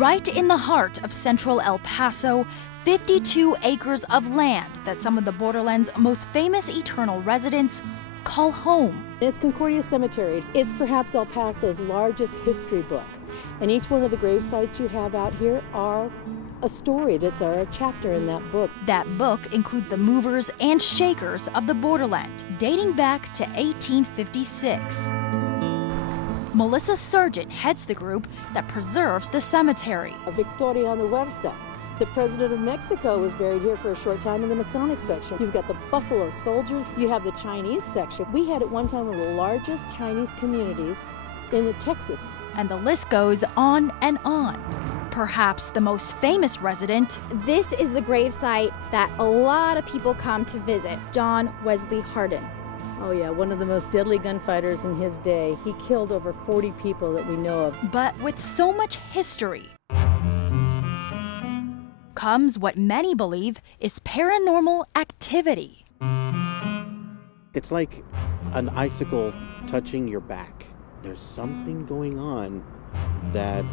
Right in the heart of central El Paso, 52 acres of land that some of the borderland's most famous eternal residents call home. It's Concordia Cemetery. It's perhaps El Paso's largest history book. And each one of the grave sites you have out here are a story that's a chapter in that book. That book includes the movers and shakers of the borderland, dating back to 1856. Melissa Sargent heads the group that preserves the cemetery. Victoriano Huerta, the president of Mexico, was buried here for a short time in the Masonic section. You've got the Buffalo Soldiers. You have the Chinese section. We had at one time one of the largest Chinese communities in Texas. And the list goes on and on. Perhaps the most famous resident. This is the gravesite that a lot of people come to visit, John Wesley Hardin. Oh yeah, one of the most deadly gunfighters in his day. He killed over 40 people that we know of. But with so much history comes what many believe is paranormal activity. It's like an icicle touching your back. There's something going on that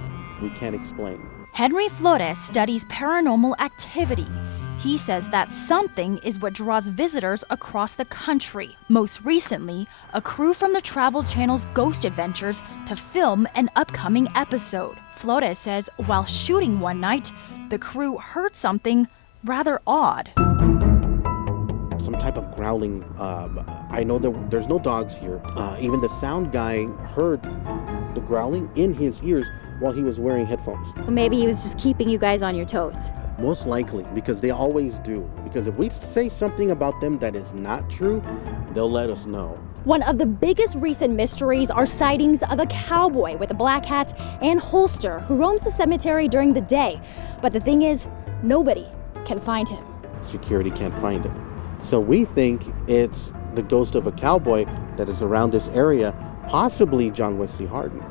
we can't explain. Henry Flores studies paranormal activity. He says that something is what draws visitors across the country. Most recently, a crew from the Travel Channel's Ghost Adventures to film an upcoming episode. Flores says while shooting one night, the crew heard something rather odd. Some type of growling. I know that there's no dogs here. Even the sound guy heard the growling in his ears while he was wearing headphones. Maybe he was just keeping you guys on your toes. Most likely, because they always do. Because if we say something about them that is not true, they'll let us know. One of the biggest recent mysteries are sightings of a cowboy with a black hat and holster who roams the cemetery during the day. But the thing is, nobody can find him. Security can't find him. So we think it's the ghost of a cowboy that is around this area, possibly John Wesley Hardin.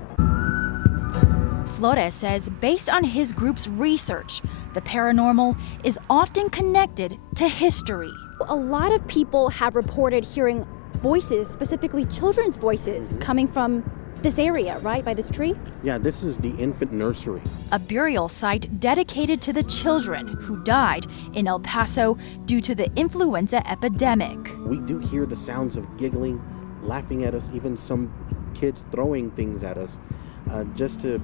Flores says based on his group's research, the paranormal is often connected to history. A lot of people have reported hearing voices, specifically children's voices, coming from this area, right, by this tree? Yeah, this is the infant nursery. A burial site dedicated to the children who died in El Paso due to the influenza epidemic. We do hear the sounds of giggling, laughing at us, even some kids throwing things at us, just to,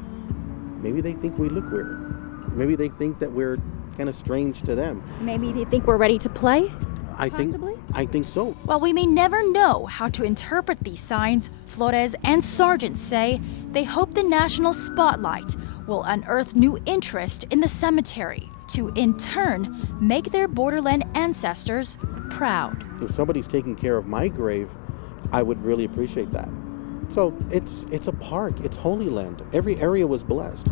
maybe they think we look weird. Maybe they think that we're kind of strange to them. Maybe they think we're ready to play? I think so. While we may never know how to interpret these signs, Flores and Sargent say they hope the national spotlight will unearth new interest in the cemetery to, in turn, make their borderland ancestors proud. If somebody's taking care of my grave, I would really appreciate that. So it's a park, it's Holy Land. Every area was blessed.